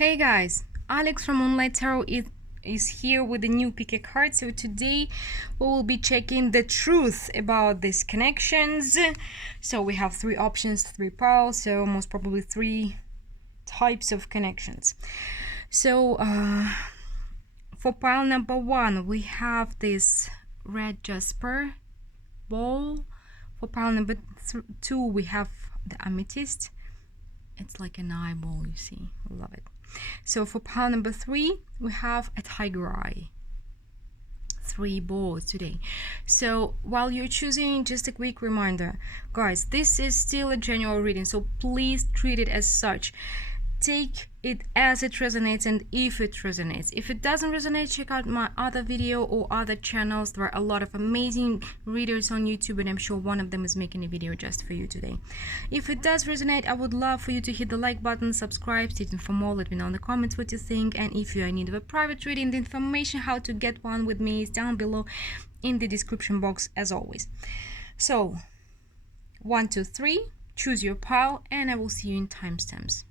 Hey guys, Alex from Moonlight Tarot is here with a new pick a card. So today we will be checking the truth about these connections. So we have three options, three piles, so most probably three types of connections. So for pile number one, we have this red jasper ball. For pile number two, we have the amethyst. It's like an eyeball, you see. I love it. So for pile number three, we have a tiger eye. Three balls today. So while you're choosing, just a quick reminder, guys, this is still a general reading, so please treat it as such. Take it as it resonates, and if it resonates. If it doesn't resonate, check out my other video or other channels. There are a lot of amazing readers on YouTube, and I'm sure one of them is making a video just for you today. If it does resonate, I would love for you to hit the like button, subscribe, stay tuned for more, let me know in the comments what you think, and if you are in need of a private reading, the information how to get one with me is down below in the description box as always. So 1, 2, 3, choose your pile, and I will see you in timestamps.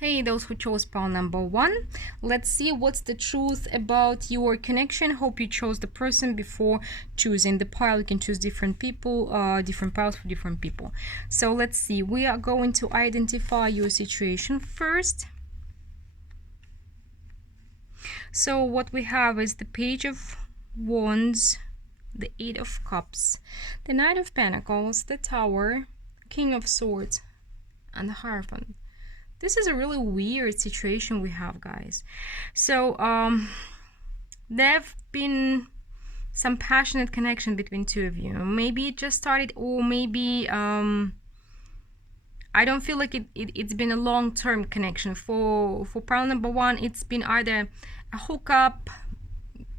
Hey, those who chose pile number one, let's see what's the truth about your connection. Hope you chose the person before choosing the pile. You can choose different people, different piles for different people. So let's see. We are going to identify your situation first. So what we have is the Page of Wands, the Eight of Cups, the Knight of Pentacles, the Tower, King of Swords, and the Hierophant. This is a really weird situation we have, guys. So there have been some passionate connection between two of you. Maybe it just started, or maybe I don't feel like it's been a long-term connection. For pile number one, it's been either a hookup,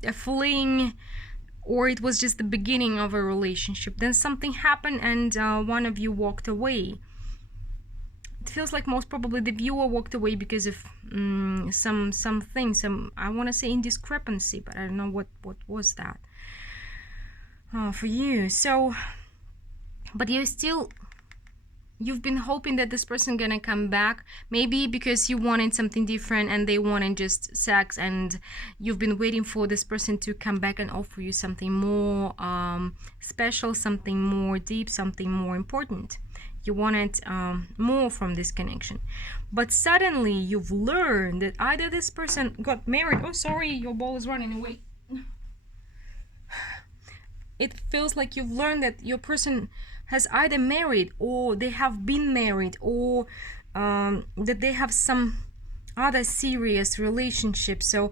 a fling, or it was just the beginning of a relationship. Then something happened and one of you walked away. It feels like most probably the viewer walked away because of some I want to say indiscrepancy, but I don't know what was that for you. So, but you've been hoping that this person gonna come back, maybe because you wanted something different and they wanted just sex, and you've been waiting for this person to come back and offer you something more special, something more deep, something more important. You wanted more from this connection, but suddenly you've learned that either this person got married. Oh, sorry, your ball is running away. It feels like you've learned that your person has either married, or they have been married, or that they have some other serious relationship. So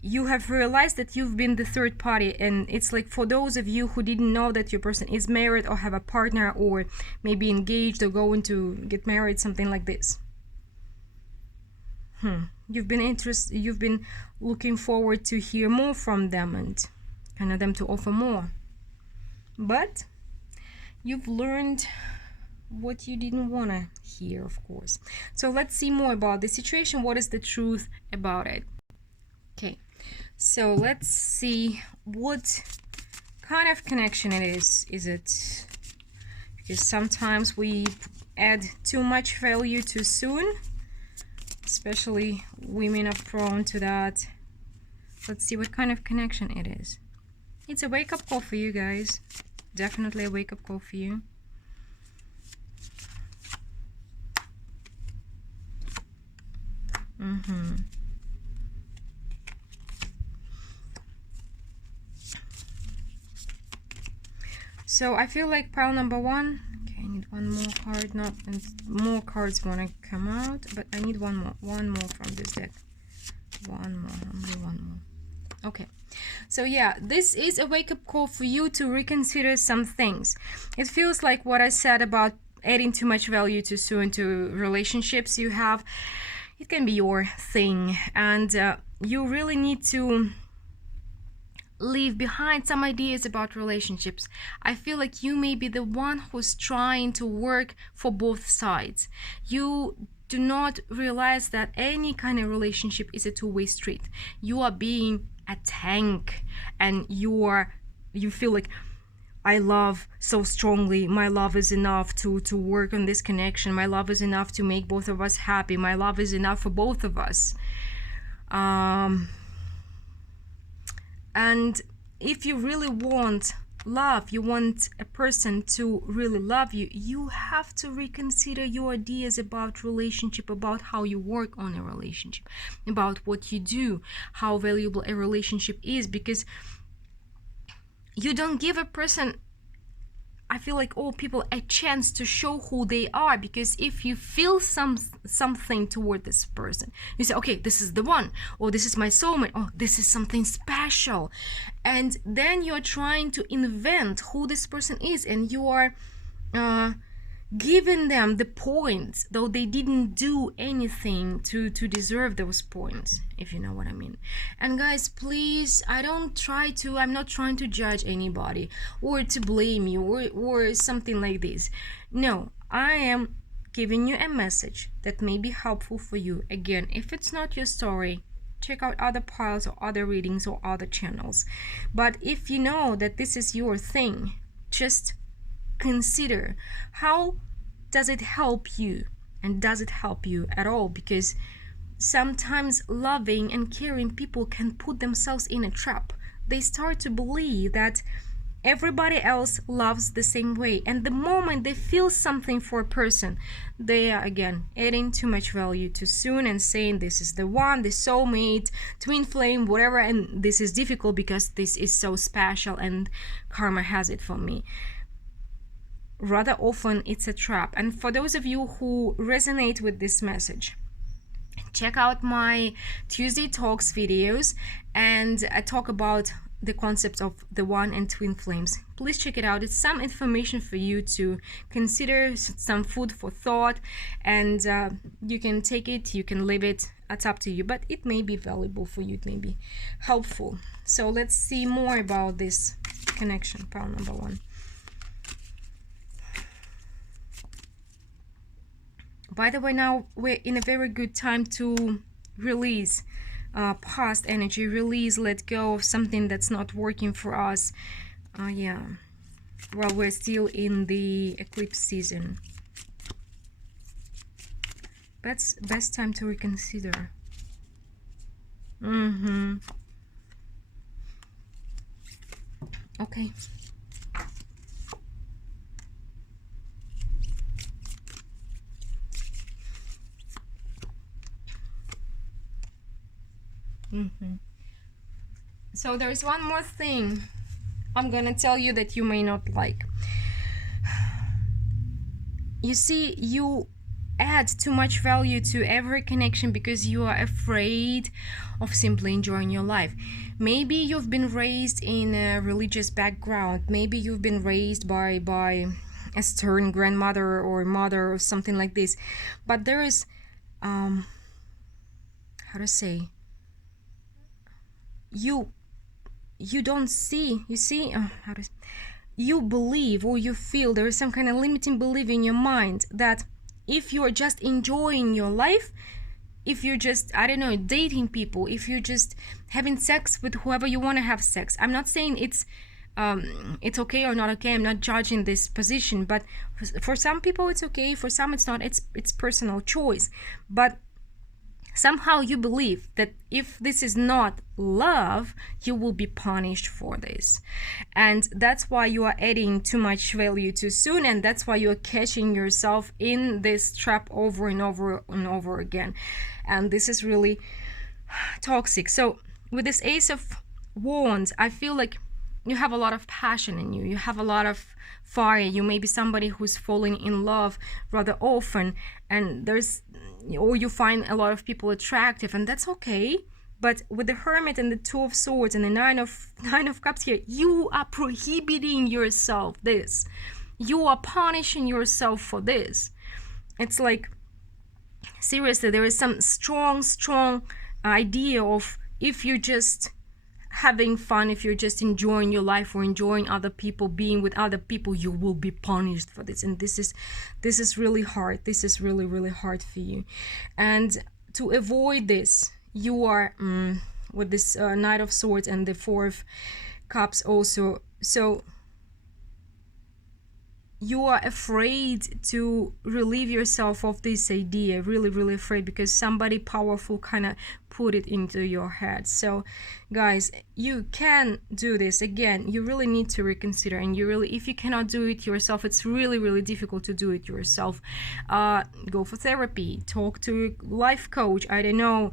you have realized that you've been the third party, and it's like for those of you who didn't know that your person is married or have a partner or maybe engaged or going to get married, something like this. You've been looking forward to hear more from them and kind of them to offer more, but you've learned what you didn't want to hear, of course. So let's see more about the situation. What is the truth about it? Okay, so let's see what kind of connection it is. Is it because sometimes we add too much value too soon, especially women are prone to that. Let's see what kind of connection it is. It's a wake-up call for you guys. Definitely a wake-up call for you. So I feel like pile number one. Okay, I need one more card. Not and more cards want to come out, but I need one more from this deck. One more, only one more. Okay, so yeah, this is a wake-up call for you to reconsider some things. It feels like what I said about adding too much value too soon to relationships you have. It can be your thing, and you really need to leave behind some ideas about relationships. I feel like you may be the one who's trying to work for both sides. You do not realize that any kind of relationship is a two-way street. You are being a tank, and you feel like I love so strongly. My love is enough to work on this connection. My love is enough to make both of us happy. My love is enough for both of us. And if you really want love, you want a person to really love you, you have to reconsider your ideas about relationship, about how you work on a relationship, about what you do, how valuable a relationship is, because you don't give a person, I feel like, all people, a chance to show who they are. Because if you feel something toward this person, you say, okay, this is the one, or this is my soulmate, or this is something special, and then you're trying to invent who this person is, and you are giving them the points, though they didn't do anything to deserve those points, if you know what I mean. And guys, please, I'm not trying to judge anybody or to blame you or something like this. No, I am giving you a message that may be helpful for you. Again, if it's not your story, check out other piles or other readings or other channels. But if you know that this is your thing, just consider, how does it help you, and does it help you at all? Because sometimes loving and caring people can put themselves in a trap. They start to believe that everybody else loves the same way, and the moment they feel something for a person, they are again adding too much value too soon and saying this is the one, the soulmate, twin flame, whatever, and this is difficult because this is so special and karma has it for me. Rather often it's a trap. And for those of you who resonate with this message, check out my Tuesday Talks videos, and I talk about the concept of the one and twin flames. Please check it out. It's some information for you to consider, some food for thought, and you can take it, you can leave it, it's up to you, but it may be valuable for you, it may be helpful. So let's see more about this connection, pile number 1. By the way, now we're in a very good time to release past energy, let go of something that's not working for us. Yeah, while we're still in the eclipse season. That's best time to reconsider. Okay. So there's one more thing I'm gonna tell you that you may not like. You see, you add too much value to every connection because you are afraid of simply enjoying your life. Maybe you've been raised in a religious background. Maybe you've been raised by a stern grandmother or mother or something like this. But there is, how to say, you don't see, you see, you believe or you feel there is some kind of limiting belief in your mind that if you're just enjoying your life, if you're just, I don't know, dating people, if you're just having sex with whoever you want to have sex. I'm not saying it's okay or not okay. I'm not judging this position, but for some people it's okay, for some it's not. It's personal choice. But somehow you believe that if this is not love, you will be punished for this. And that's why you are adding too much value too soon, and that's why you're catching yourself in this trap over and over and over again. And this is really toxic. So with this Ace of Wands, I feel like you have a lot of passion in you. You have a lot of fire. You may be somebody who's falling in love rather often, and or you find a lot of people attractive, and that's okay. But with the Hermit and the Two of Swords and the Nine of Cups here, you are prohibiting yourself this. You are punishing yourself for this. It's like, seriously, there is some strong idea of if you're just having fun, if you're just enjoying your life or enjoying other people, being with other people, you will be punished for this. And this is really hard. This is really hard for you. And to avoid this, you are with this Knight of Swords and the Four of Cups also. So you are afraid to relieve yourself of this idea, really afraid, because somebody powerful kind of put it into your head. So guys, you can do this. Again, you really need to reconsider, and you really, if you cannot do it yourself, it's really difficult to do it yourself. Go for therapy, talk to a life coach, I don't know,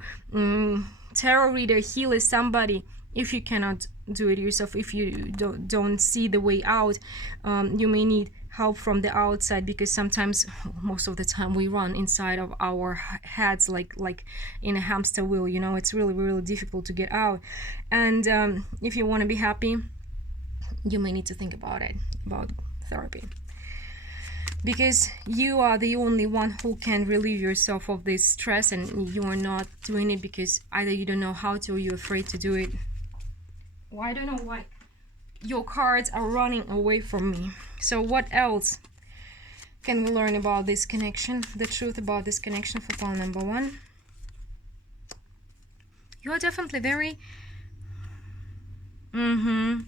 tarot reader, healer, somebody. If you cannot do it yourself, if you don't see the way out, you may need help from the outside, because sometimes, most of the time, we run inside of our heads like in a hamster wheel, you know. It's really difficult to get out. And if you want to be happy, you may need to think about therapy, because you are the only one who can relieve yourself of this stress, and you are not doing it because either you don't know how to, or you're afraid to do it. Well, I don't know why your cards are running away from me. So what else can we learn about this connection, the truth about this connection for pile number 1? You are definitely very you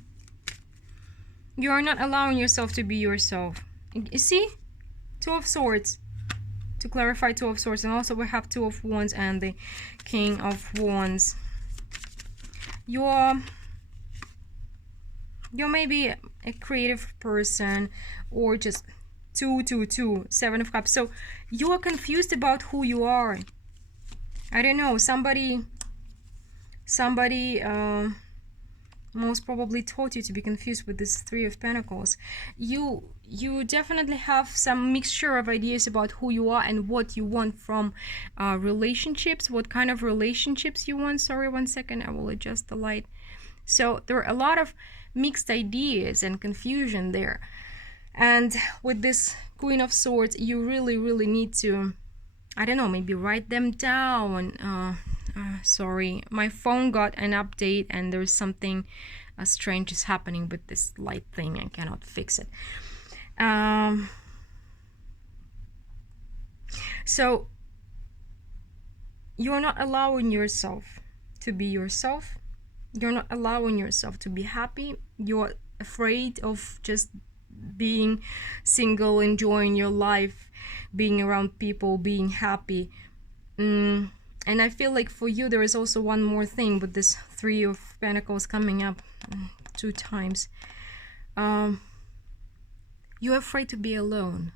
are not allowing yourself to be yourself. You see, 2 of Swords, to clarify, 2 of Swords, and also we have 2 of Wands and the King of Wands. You're maybe a creative person, or just 2, 7 of Cups. So you are confused about who you are. I don't know, somebody most probably taught you to be confused with this 3 of Pentacles. You definitely have some mixture of ideas about who you are and what you want from relationships, what kind of relationships you want. Sorry, 1 second, I will adjust the light. So there are a lot of mixed ideas and confusion there. And with this Queen of Swords, you really need to, I don't know, maybe write them down. Sorry, my phone got an update and there's something strange is happening with this light thing. I cannot fix it. So you're not allowing yourself to be yourself. You're not allowing yourself to be happy. You're afraid of just being single, enjoying your life, being around people, being happy. And I feel like for you there is also one more thing with this 3 of Pentacles coming up 2 times. You're afraid to be alone.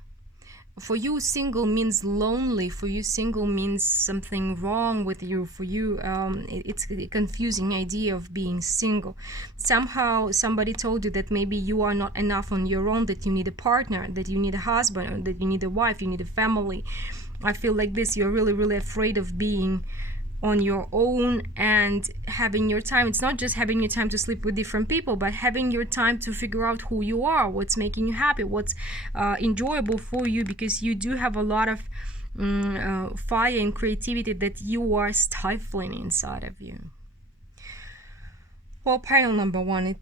For you, single means lonely. For you, single means something wrong with you. For you, it's a confusing idea of being single. Somehow somebody told you that maybe you are not enough on your own, that you need a partner, that you need a husband, or that you need a wife, you need a family. I feel like this, you're really afraid of being on your own and having your time. It's not just having your time to sleep with different people, but having your time to figure out who you are, what's making you happy, what's enjoyable for you, because you do have a lot of fire and creativity that you are stifling inside of you. Well, pile number 1, it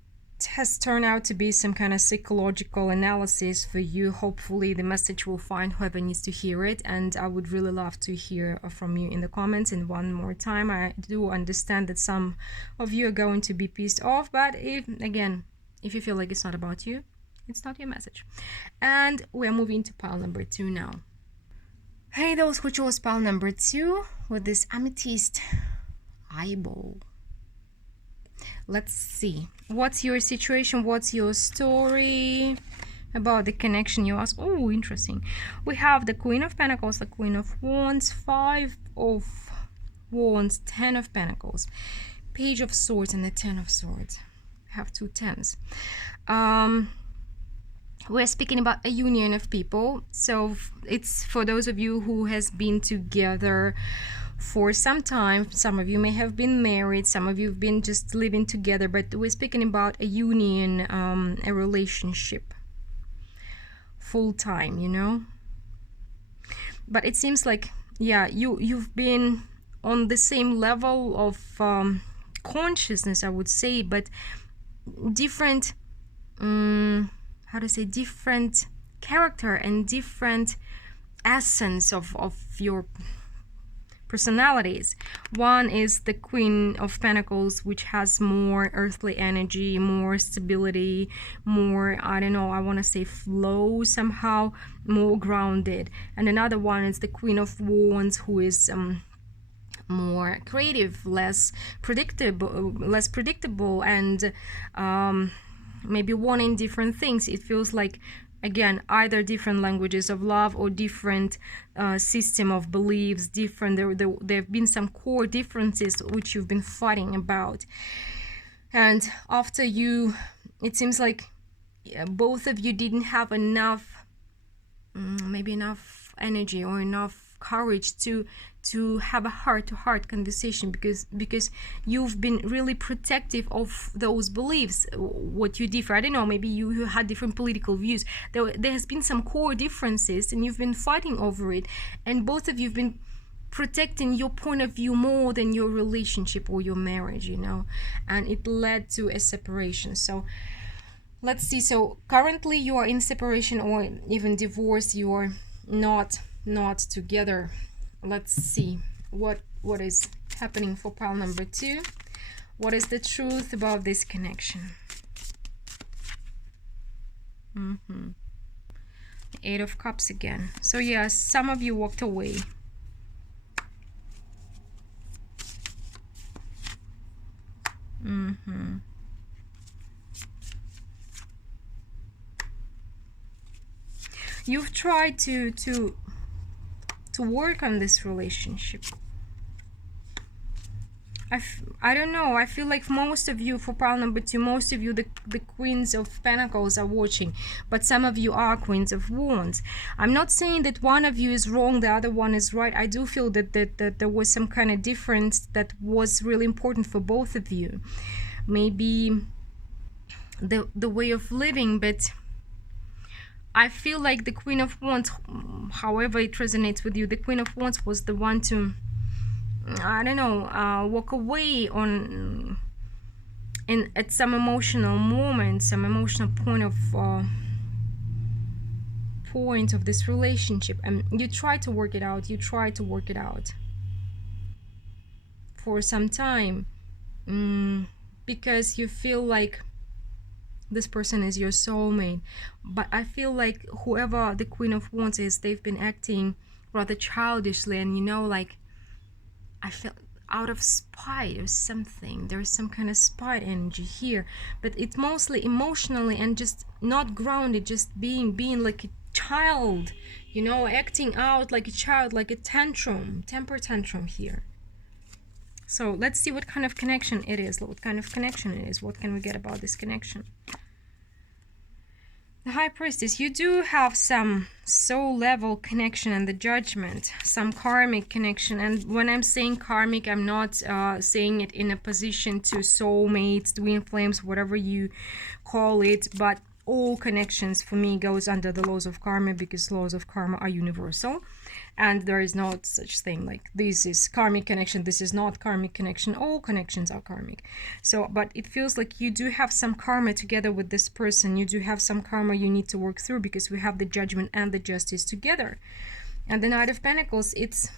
has turned out to be some kind of psychological analysis for you. Hopefully the message will find whoever needs to hear it, and I would really love to hear from you in the comments. And one more time, I do understand that some of you are going to be pissed off, but if you feel like it's not about you, it's not your message. And we're moving to pile number 2 now. Hey, those who chose pile number 2 with this amethyst eyeball. Let's see. What's your situation? What's your story about the connection you ask? Oh, interesting. We have the Queen of Pentacles, the Queen of Wands, 5 of Wands, 10 of Pentacles, Page of Swords, and the 10 of Swords. We have 2 10s. We're speaking about a union of people. So it's for those of you who has been together for some time. Some of you may have been married, some of you have been just living together, but we're speaking about a union, a relationship, full time, you know. But it seems like, yeah, you've been on the same level of consciousness, I would say, but different, different character and different essence of your personalities. One is the Queen of Pentacles, which has more earthly energy, more stability, more, I don't know, I want to say flow somehow, more grounded. And another one is the Queen of Wands, who is more creative, less predictable, and maybe wanting different things. It feels like, again, either different languages of love or different system of beliefs, different, there have been some core differences which you've been fighting about. And after you, it seems like both of you didn't have enough, maybe enough energy or enough courage to have a heart-to-heart conversation, because you've been really protective of those beliefs. What you differ, I don't know, maybe you had different political views. There has been some core differences and you've been fighting over it, and both of you have been protecting your point of view more than your relationship or your marriage, you know, and it led to a separation. So let's see. So currently you are in separation or even divorce. You are not together. Let's see what is happening for pile number 2. What is the truth about this connection? 8 of Cups again. So yeah, some of you walked away. You've tried to work on this relationship. I don't know, I feel like most of you, for pile number 2, most of you, the Queens of Pentacles are watching, but some of you are Queens of Wands. I'm not saying that one of you is wrong, the other one is right. I do feel that there was some kind of difference that was really important for both of you. Maybe the way of living, but I feel like the Queen of Wands, however it resonates with you, the Queen of Wands was the one to, I don't know, walk away on at some emotional moment, some emotional point of this relationship, and you try to work it out. You try to work it out for some time, because you feel like this person is your soulmate. But I feel like whoever the Queen of Wands is, they've been acting rather childishly, and you know, like, I feel out of spite or something. There's some kind of spite energy here, but it's mostly emotionally and just not grounded, just being like a child, you know, acting out like a child, like a temper tantrum here. So let's see what kind of connection it is. What kind of connection it is. What can we get about this connection? The High Priestess, you do have some soul level connection and the Judgment, some karmic connection. And when I'm saying karmic, I'm not saying it in a position to soulmates, twin flames, whatever you call it, but all connections for me goes under the laws of karma, because laws of karma are universal. And there is not such thing like this is karmic connection, this is not karmic connection. All connections are karmic. So, but it feels like you do have some karma together with this person. You do have some karma you need to work through, because we have the Judgment and the Justice together. And the Knight of Pentacles, it's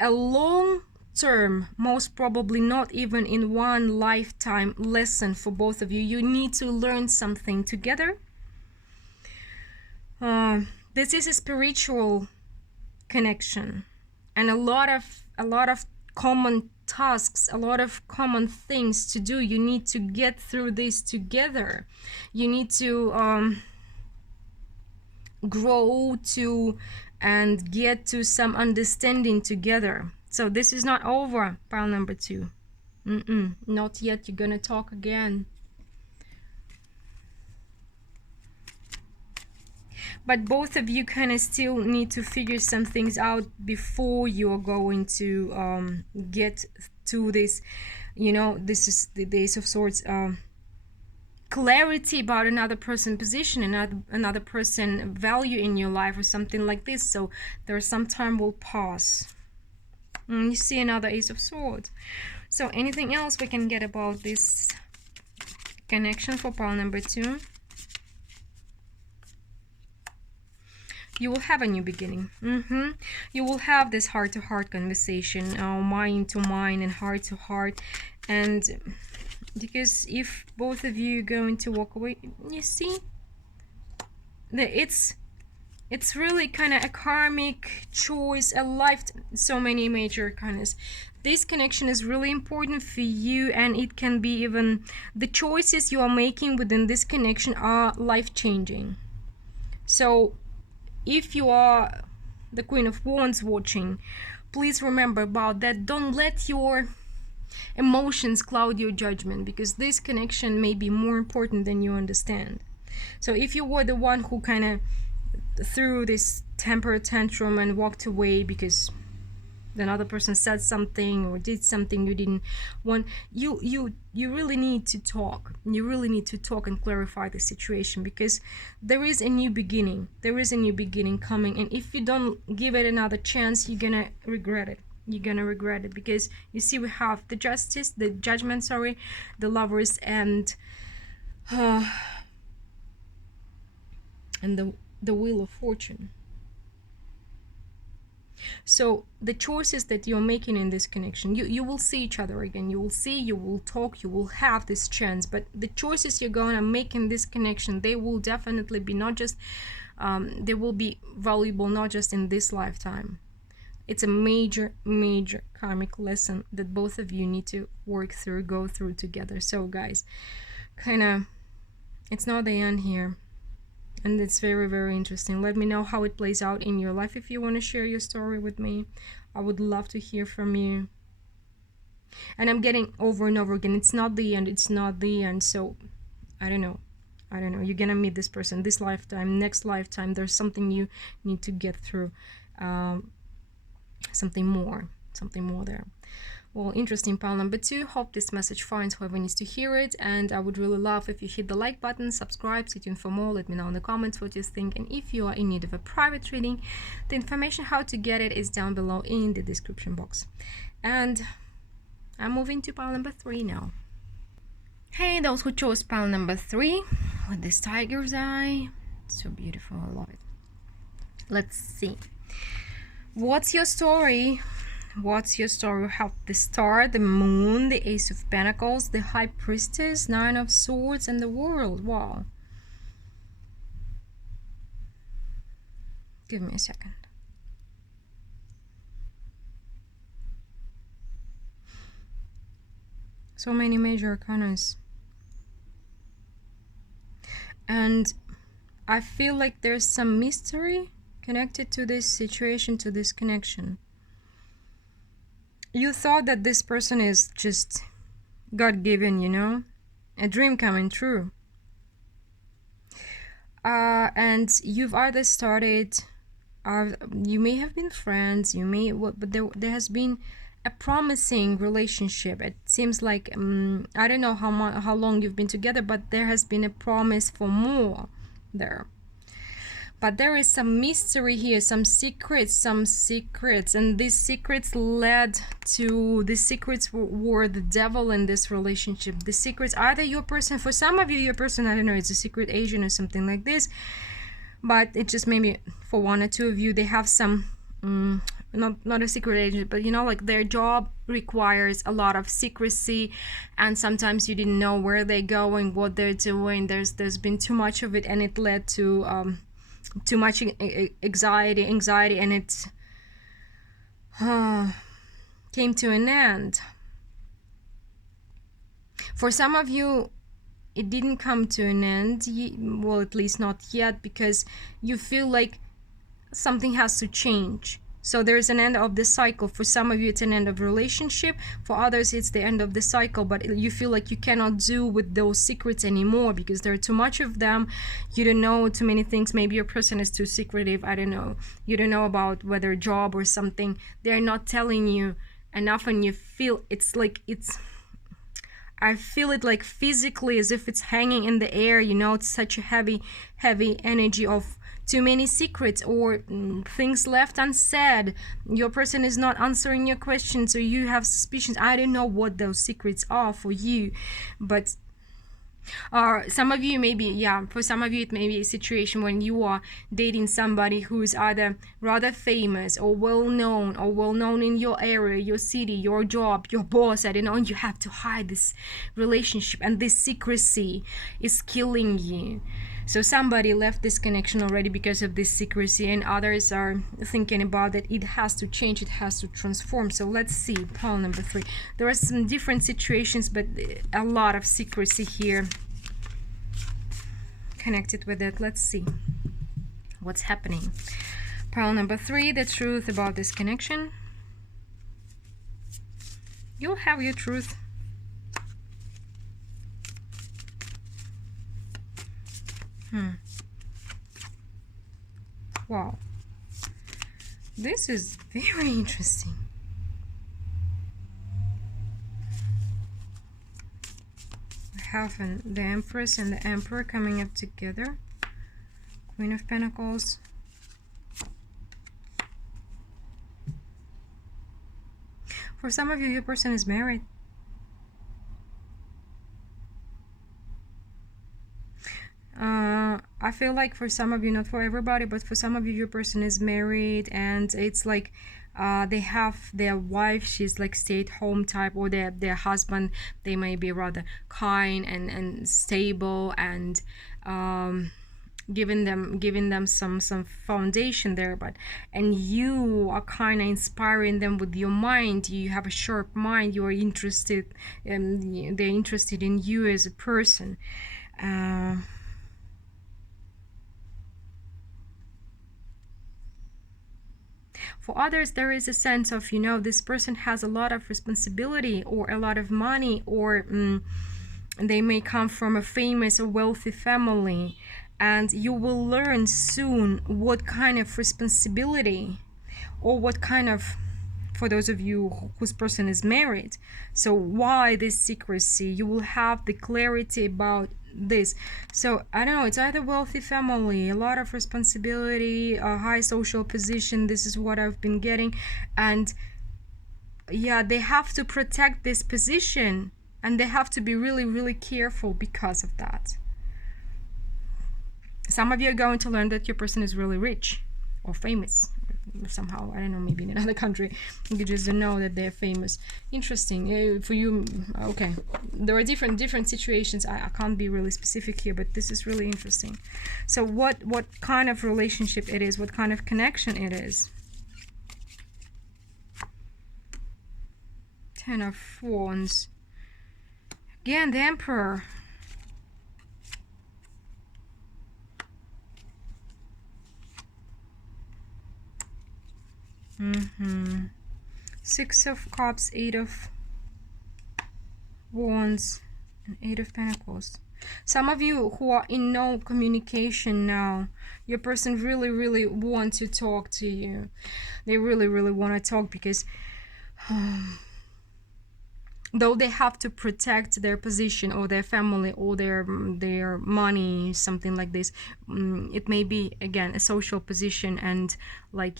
a long term, most probably not even in one lifetime lesson for both of you. You need to learn something together. This is a spiritual connection, and a lot of common tasks, a lot of common things to do. You need to get through this together. You need to grow to and get to some understanding together. So this is not over, pile number 2. Not yet. You're gonna talk again. But both of you kind of still need to figure some things out before you're going to get to this, you know, this is the Ace of Swords, clarity about another person position, another person value in your life or something like this. So there some time will pass. You see another Ace of Swords. So anything else we can get about this connection for pile number 2? You will have a new beginning. You will have this heart-to-heart conversation, mind to mind and heart to heart. And because if both of you are going to walk away, you see that it's really kind of a karmic choice, a life, so many major kinds. This connection is really important for you, and it can be even the choices you are making within this connection are life-changing. So if you are the Queen of Wands watching, please remember about that. Don't let your emotions cloud your judgment, because this connection may be more important than you understand. So if you were the one who kind of threw this temper tantrum and walked away because another person said something or did something you didn't want, you really need to talk. You really need to talk and clarify the situation, because there is a new beginning. There is a new beginning coming, and if you don't give it another chance, you're gonna regret it. You're gonna regret it, because you see, we have the justice, the judgment, sorry, the lovers, and the wheel of fortune. So the choices that you're making in this connection, you will see each other again, you will see, you will talk, you will have this chance, but the choices you're going to make in this connection, they will definitely be not just they will be valuable not just in this lifetime. It's a major karmic lesson that both of you need to work through, go through together. So guys, kind of, it's not the end here. And it's very interesting. Let me know how it plays out in your life. If you want to share your story with me, I would love to hear from you. And I'm getting over and over again, it's not the end, it's not the end. So I don't know, you're gonna meet this person this lifetime, next lifetime. There's something you need to get through, something more there. Well, interesting, pile number 2. Hope this message finds whoever needs to hear it, and I would really love if you hit the like button, subscribe, stay tuned for more, let me know in the comments what you think, and if you are in need of a private reading, the information how to get it is down below in the description box. And I'm moving to pile number 3 now. Hey, those who chose pile number 3 with this tiger's eye, it's so beautiful, I love it. Let's see, what's your story? What's your story? We have the Star, the Moon, the Ace of Pentacles, the High Priestess, 9 of Swords, and the World. Wow. Give me a second. So many major arcanas. And I feel like there's some mystery connected to this situation, to this connection. You thought that this person is just God-given, you know, a dream coming true. And you've either started, you may have been friends, but there has been a promising relationship. It seems like, I don't know how long you've been together, but there has been a promise for more there. But there is some mystery here, some secrets, and these secrets led to, the secrets were the devil in this relationship. The secrets, either your person, for some of you, your person, I don't know, it's a secret agent or something like this, but it just maybe for 1 or 2 of you, they have some, not a secret agent, but you know, like their job requires a lot of secrecy, and sometimes you didn't know where they're going, what they're doing. There's been too much of it, and it led to too much anxiety, and it came to an end. For some of you, it didn't come to an end, well, at least not yet, because you feel like something has to change. So there's an end of the cycle. For some of you, it's an end of relationship. For others, it's the end of the cycle, but you feel like you cannot do with those secrets anymore because there are too much of them. You don't know too many things. Maybe your person is too secretive. I don't know. You don't know about whether job or something. They're not telling you enough, and you feel it's like I feel it like physically as if it's hanging in the air, you know. It's such a heavy energy of too many secrets or things left unsaid. Your person is not answering your questions, or you have suspicions. I don't know what those secrets are for you, but Or some of you maybe, yeah, for some of you it may be a situation when you are dating somebody who's either rather famous or well known in your area, your city, your job, your boss, I don't know, and you have to hide this relationship, and this secrecy is killing you. So somebody left this connection already because of this secrecy, and others are thinking about that it has to change, it has to transform. So let's see, pile number 3. There are some different situations, but a lot of secrecy here connected with it. Let's see what's happening. Pile number 3, the truth about this connection. You'll have your truth. Wow, this is very interesting. We have the Empress and the Emperor coming up together. Queen of Pentacles. For some of you, your person is married. I feel like for some of you, not for everybody, but for some of you, your person is married, and it's like they have their wife, she's like stay-at-home type, or their husband, they may be rather kind and stable, and giving them some foundation there, and you are kind of inspiring them with your mind. You have a sharp mind, you are interested, and they're interested in you as a person. For others, there is a sense of, this person has a lot of responsibility or a lot of money, or they may come from a famous or wealthy family, and you will learn soon what kind of responsibility, or what kind of, for those of you whose person is married, so why this secrecy, you will have the clarity about this. So I don't know, it's either wealthy family, a lot of responsibility, a high social position, this is what I've been getting, and yeah, they have to protect this position, and they have to be really, really careful because of that. Some of you are going to learn that your person is really rich or famous somehow, I don't know, maybe in another country, you just don't know that they're famous. Interesting. For you, okay, there are different situations. I can't be really specific here, but this is really interesting. So what kind of relationship it is, what kind of connection it is. Ten of Wands. Again, the Emperor. Six of Cups, Eight of Wands, and Eight of Pentacles. Some of you who are in no communication now, your person really, really wants to talk to you. They really, really want to talk, because though they have to protect their position or their family or their money, something like this, it may be, again, a social position, and like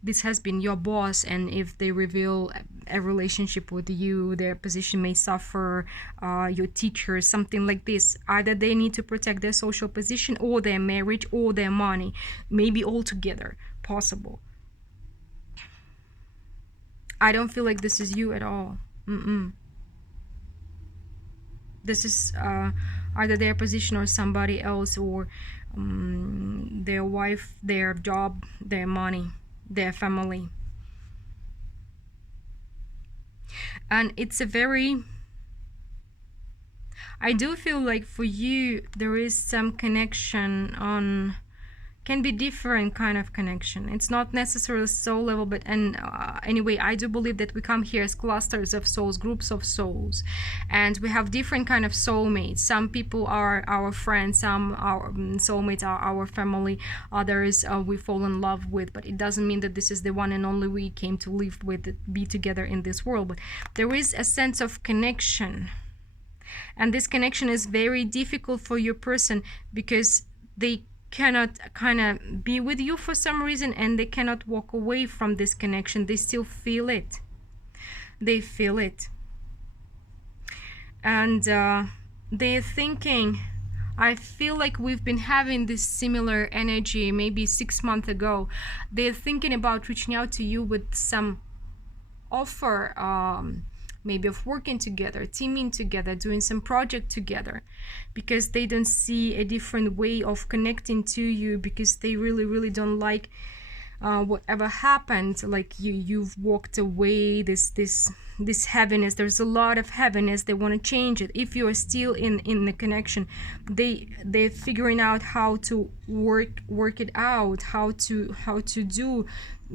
this has been your boss, and if they reveal a relationship with you, their position may suffer, your teacher, something like this. Either they need to protect their social position, or their marriage, or their money, maybe all together, possible. I don't feel like this is you at all. This is either their position or somebody else, or their wife, their job, their money, their family. And it's a very, I do feel like for you there is some connection on, can be different kind of connection. It's not necessarily soul level, but anyway, I do believe that we come here as clusters of souls, groups of souls, and we have different kind of soulmates. Some people are our friends, some our soulmates are our family, others we fall in love with, but it doesn't mean that this is the one and only we came to live with, be together in this world. But there is a sense of connection, and this connection is very difficult for your person, because they cannot kind of be with you for some reason, and they cannot walk away from this connection. They still feel it. They feel it. And they're thinking, I feel like we've been having this similar energy maybe 6 months ago. They're thinking about reaching out to you with some offer, maybe of working together, teaming together, doing some project together, because they don't see a different way of connecting to you, because they really don't like whatever happened. Like you've walked away, this heaviness, there's a lot of heaviness. They want to change it. If you are still in the connection, they're figuring out how to work it out, how to do,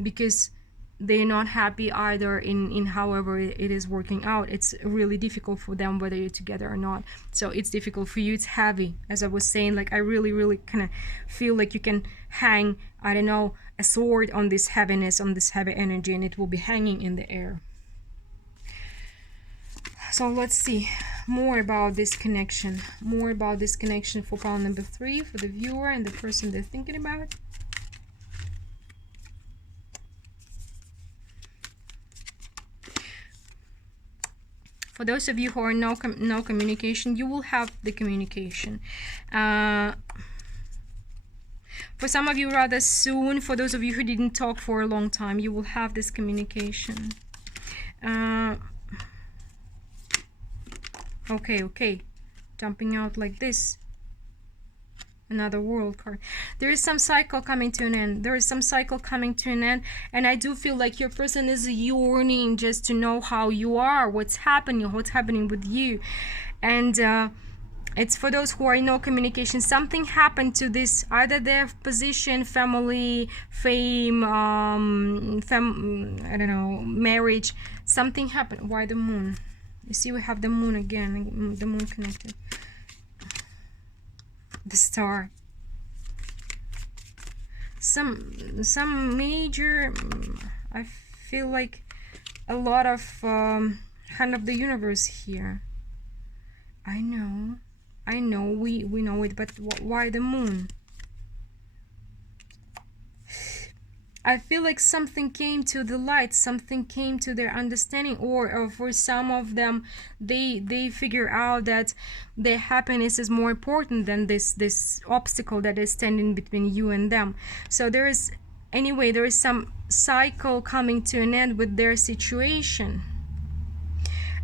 because they're not happy either in however it is working out. It's really difficult for them whether you're together or not. So it's difficult for you, it's heavy. As I was saying, like I really kind of feel like you can hang, I don't know, a sword on this heaviness, on this heavy energy, and it will be hanging in the air. So let's see more about this connection, for pile number 3, for the viewer and the person they're thinking about. For those of you who are no communication, you will have the communication. For some of you rather soon. For those of you who didn't talk for a long time, you will have this communication. Okay. Jumping out like this. Another world card. There is some cycle coming to an end. And I do feel like your person is yearning just to know how you are, what's happening with you. And it's for those who are in no communication. Something happened to this, either their position, family, fame, I don't know, marriage. Something happened. Why the moon? You see, we have the moon again. The moon connected. The star. Some major, I feel like a lot of hand of the universe here. I know, we know it, but why the moon? I feel like something came to the light, something came to their understanding, or for some of them, they figure out that their happiness is more important than this obstacle that is standing between you and them. So there is some cycle coming to an end with their situation.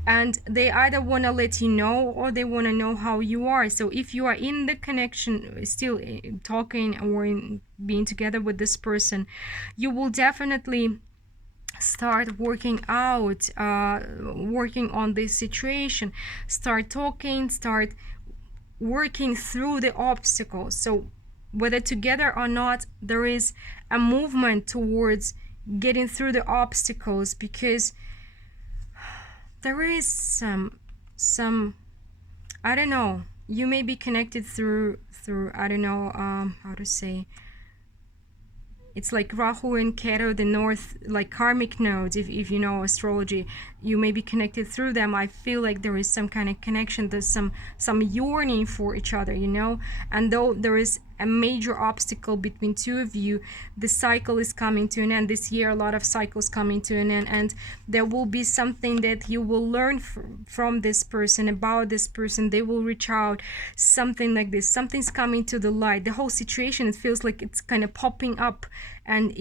And they either want to let you know, or they want to know how you are. So if you are in the connection, still talking or being together with this person, you will definitely start working on this situation, start talking, start working through the obstacles. So whether together or not, there is a movement towards getting through the obstacles, because there is some I don't know, you may be connected through I don't know how to say. It's like Rahu and Ketu, the north, like karmic nodes. If you know astrology, you may be connected through them. I feel like there is some kind of connection. There's some yearning for each other, you know. And though there is a major obstacle between two of you, the cycle is coming to an end. This year, a lot of cycles coming to an end, and there will be something that you will learn from this person, about this person. They will reach out, something like this. Something's coming to the light. The whole situation, it feels like it's kind of popping up, and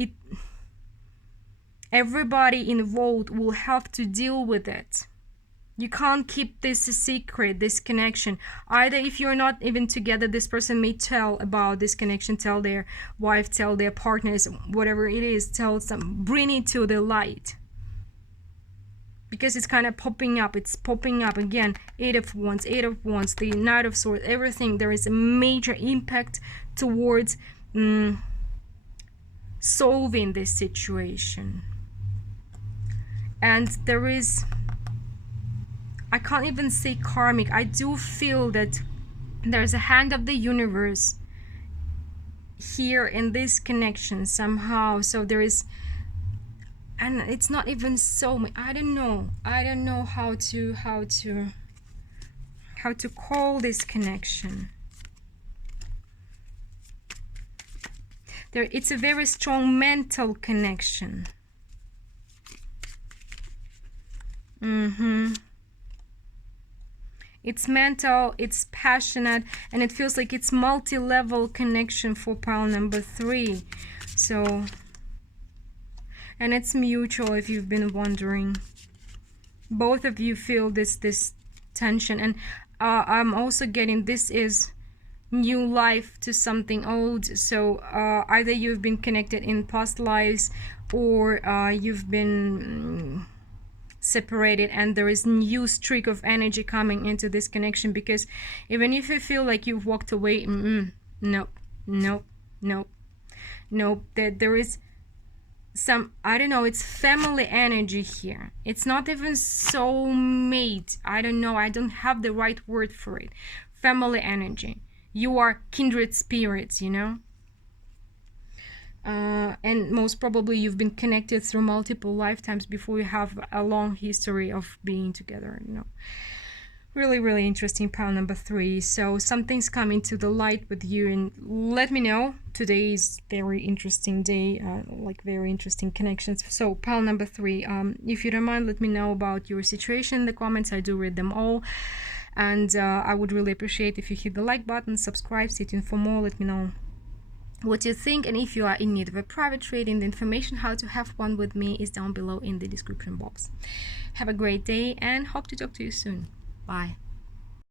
everybody involved will have to deal with it. You can't keep this a secret, this connection. Either if you're not even together, this person may tell about this connection, tell their wife, tell their partners, whatever it is, tell them, bring it to the light. Because it's kind of popping up. It's popping up again. 8 of Wands, the Knight of Swords, everything. There is a major impact towards solving this situation. And there is, I can't even say karmic. I do feel that there's a hand of the universe here in this connection somehow. So there is, and it's not even so, I don't know how to call this connection. It's a very strong mental connection. It's mental, it's passionate, and it feels like it's multi-level connection for pile number 3. So, and it's mutual if you've been wondering. Both of you feel this tension, and I'm also getting this is new life to something old. So either you've been connected in past lives, or you've been separated, and there is new streak of energy coming into this connection. Because even if you feel like you've walked away, nope, there is some, I don't know, it's family energy here. It's not even soulmate, I don't know, I don't have the right word for it. Family energy. You are kindred spirits, you know. And most probably you've been connected through multiple lifetimes before you have a long history of being together, you know. Really interesting, pile number 3. So something's coming to the light with you, and let me know. Today is very interesting day, like very interesting connections. So pile number 3, if you don't mind, let me know about your situation in the comments. I do read them all, and I would really appreciate if you hit the like button, subscribe, stay tuned for more. Let me know what you think, and if you are in need of a private reading, the information how to have one with me is down below in the description box. Have a great day, and hope to talk to you soon. Bye.